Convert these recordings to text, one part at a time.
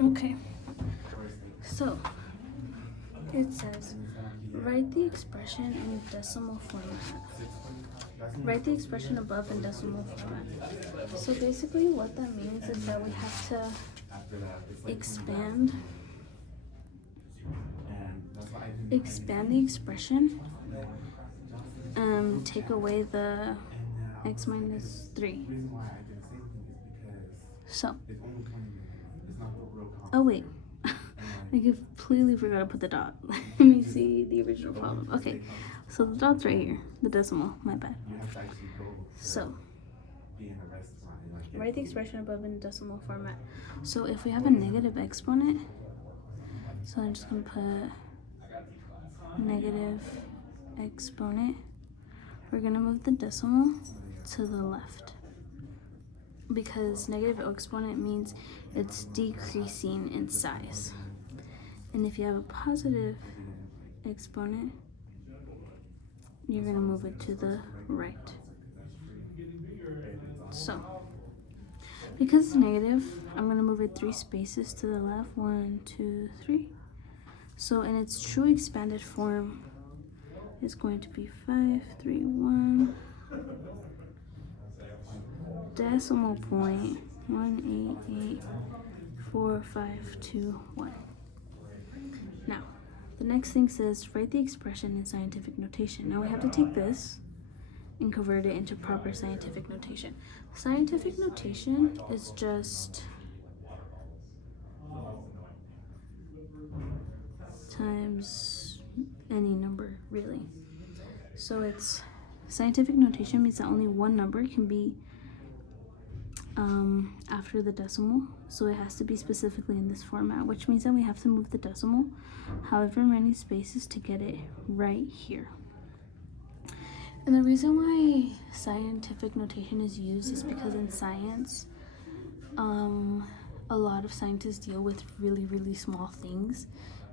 Okay, so it says write the expression in decimal format. Write the expression above in decimal format. So basically, what that means is that we have to expand the expression, take away the x minus 3. So, oh wait, I completely forgot to put the dot. Let me see the original problem. Okay, so the dot's right here, the decimal, my bad. So, write the expression above in decimal format. So if we have a negative exponent, so I'm just gonna put negative exponent, we're gonna move the decimal to the left, because negative exponent means it's decreasing in size. And if you have a positive exponent, you're gonna move it to the right. So, because it's negative, I'm gonna move it 3 spaces to the left. 1, 2, 3. So in its true expanded form, it's going to be 5, 3, 1. Decimal point 1884521. Now, the next thing says write the expression in scientific notation. Now we have to take this and convert it into proper scientific notation. Scientific notation is just times any number, really. So it's scientific notation means that only one number can be after the decimal, so it has to be specifically in this format, which means that we have to move the decimal however many spaces to get it right here. And the reason why scientific notation is used is because in science, a lot of scientists deal with really small things,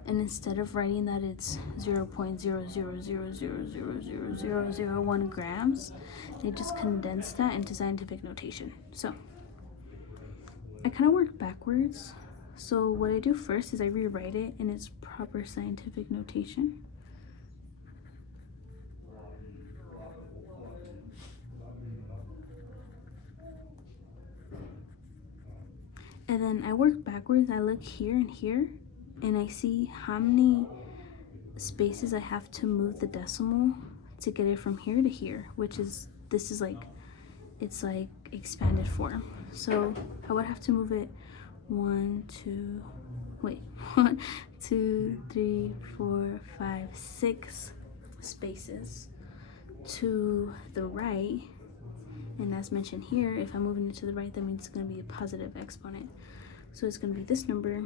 and instead of writing that it's 0.000000001 grams, they just condense that into scientific notation. So I kind of work backwards. So what I do first is I rewrite it in its proper scientific notation. And then I work backwards. I look here and here, and I see how many spaces I have to move the decimal to get it from here to here, which is, this is like, it's like expanded form. So I would have to move it 1, 2, 3, 4, 5, 6 spaces to the right. And as mentioned here, if I'm moving it to the right, that means it's going to be a positive exponent. So it's going to be this number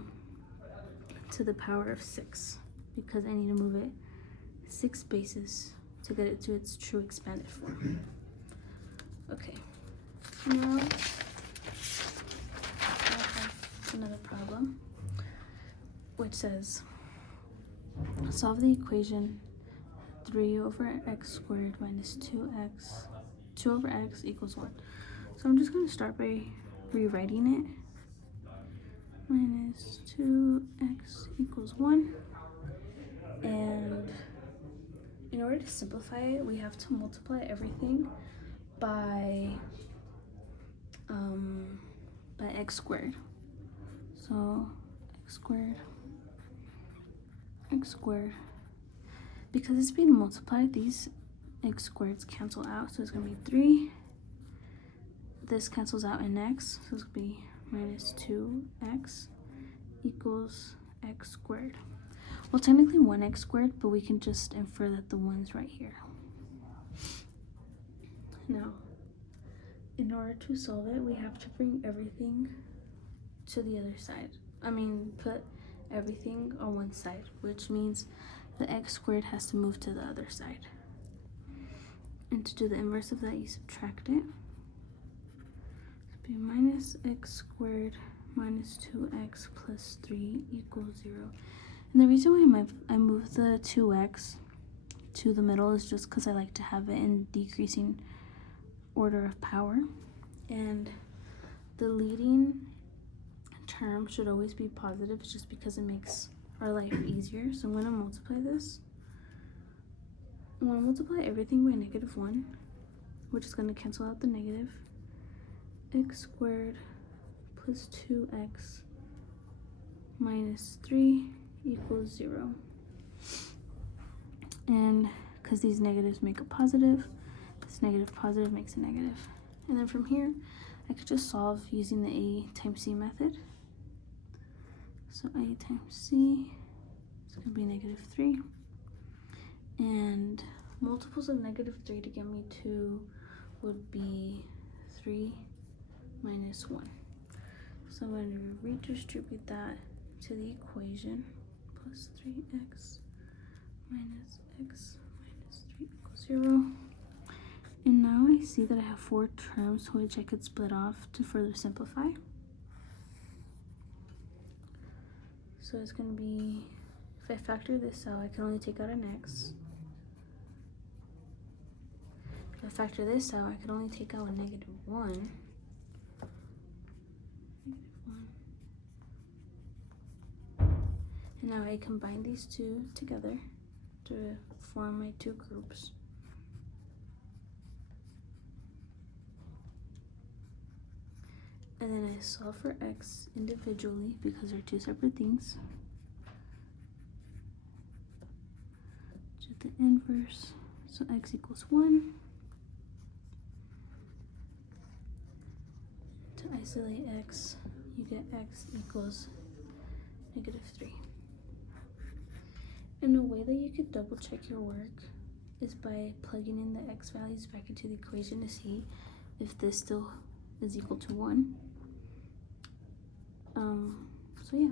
to the power of 6, because I need to move it 6 spaces to get it to its true expanded form. Okay, now I have another problem, which says solve the equation 3 over x squared minus 2 over x equals 1. So I'm just going to start by rewriting it. Minus 2x equals 1. And in order to simplify it, we have to multiply everything by x squared. So x squared. Because it's being multiplied, these x squareds cancel out, so it's going to be 3. This cancels out in x, so it's going to be minus 2x equals x squared. Well, technically 1x squared, but we can just infer that the 1's right here. Now, in order to solve it, we have to bring everything to the other side. Put everything on one side, which means the x squared has to move to the other side. And to do the inverse of that, you subtract it. It'll be minus x squared minus 2x plus 3 equals 0. And the reason why I move the 2x to the middle is just because I like to have it in decreasing order of power. And the leading term should always be positive just because it makes our life easier. So I'm going to multiply this. I'm going to multiply everything by -1, which is going to cancel out the negative. X squared plus 2x minus 3 equals 0. And because these negatives make a positive, this negative positive makes a negative. And then from here, I could just solve using the a times c method. So a times c is going to be -3. And multiples of -3 to get me to would be 3 minus 1. So I'm going to redistribute that to the equation. Plus 3x minus x minus 3 equals 0. And now I see that I have 4 terms which I could split off to further simplify. So it's going to be, if I factor this out, I can only take out an x. If I factor this out, I can only take out a -1. And now I combine these two together to form my two groups. And then I solve for x individually because they're two separate things. To the inverse, so x equals 1. To isolate x, you get x equals -3. And a way that you could double check your work is by plugging in the x values back into the equation to see if this still is equal to 1. So yeah.